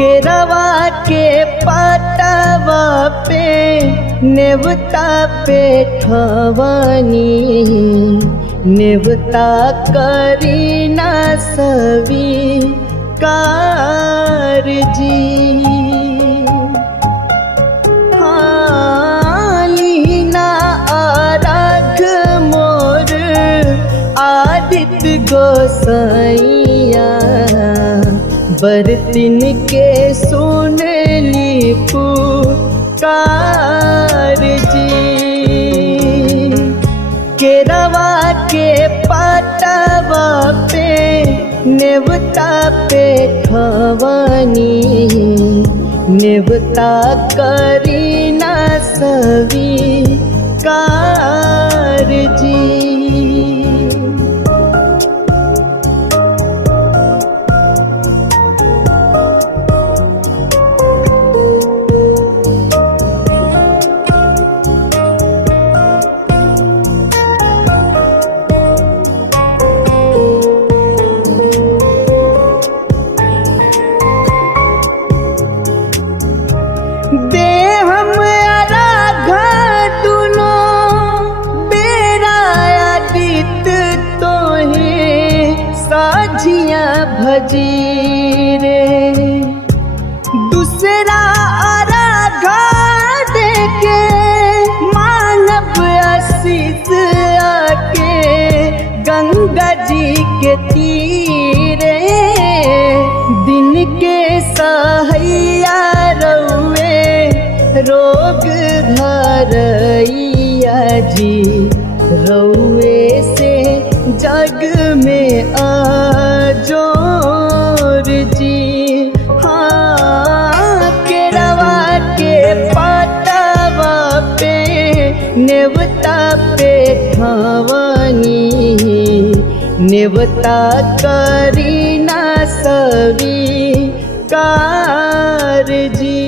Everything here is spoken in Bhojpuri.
केरवा के पतवा पे नेवता पे ठवनी नेवता करी ना स्वीकार जी। लीना आराग मोर आदित्य गोसाइया बरतिन के सुन ली पुकार जी। केरवा के पतवा पे नेवता पे ठवनी नेवता करी ना स्वीकार जी। भजी रे दूसरा आरागा देके मानव आशीष आके गंगा जी के तीरे दिन के सहैया रउए रोग धरैया जी। रउए से जग में जोर जी। हाँ केरवा के पतवा पे नेवता पे ठवनी नेवता करी ना स्वीकार जी।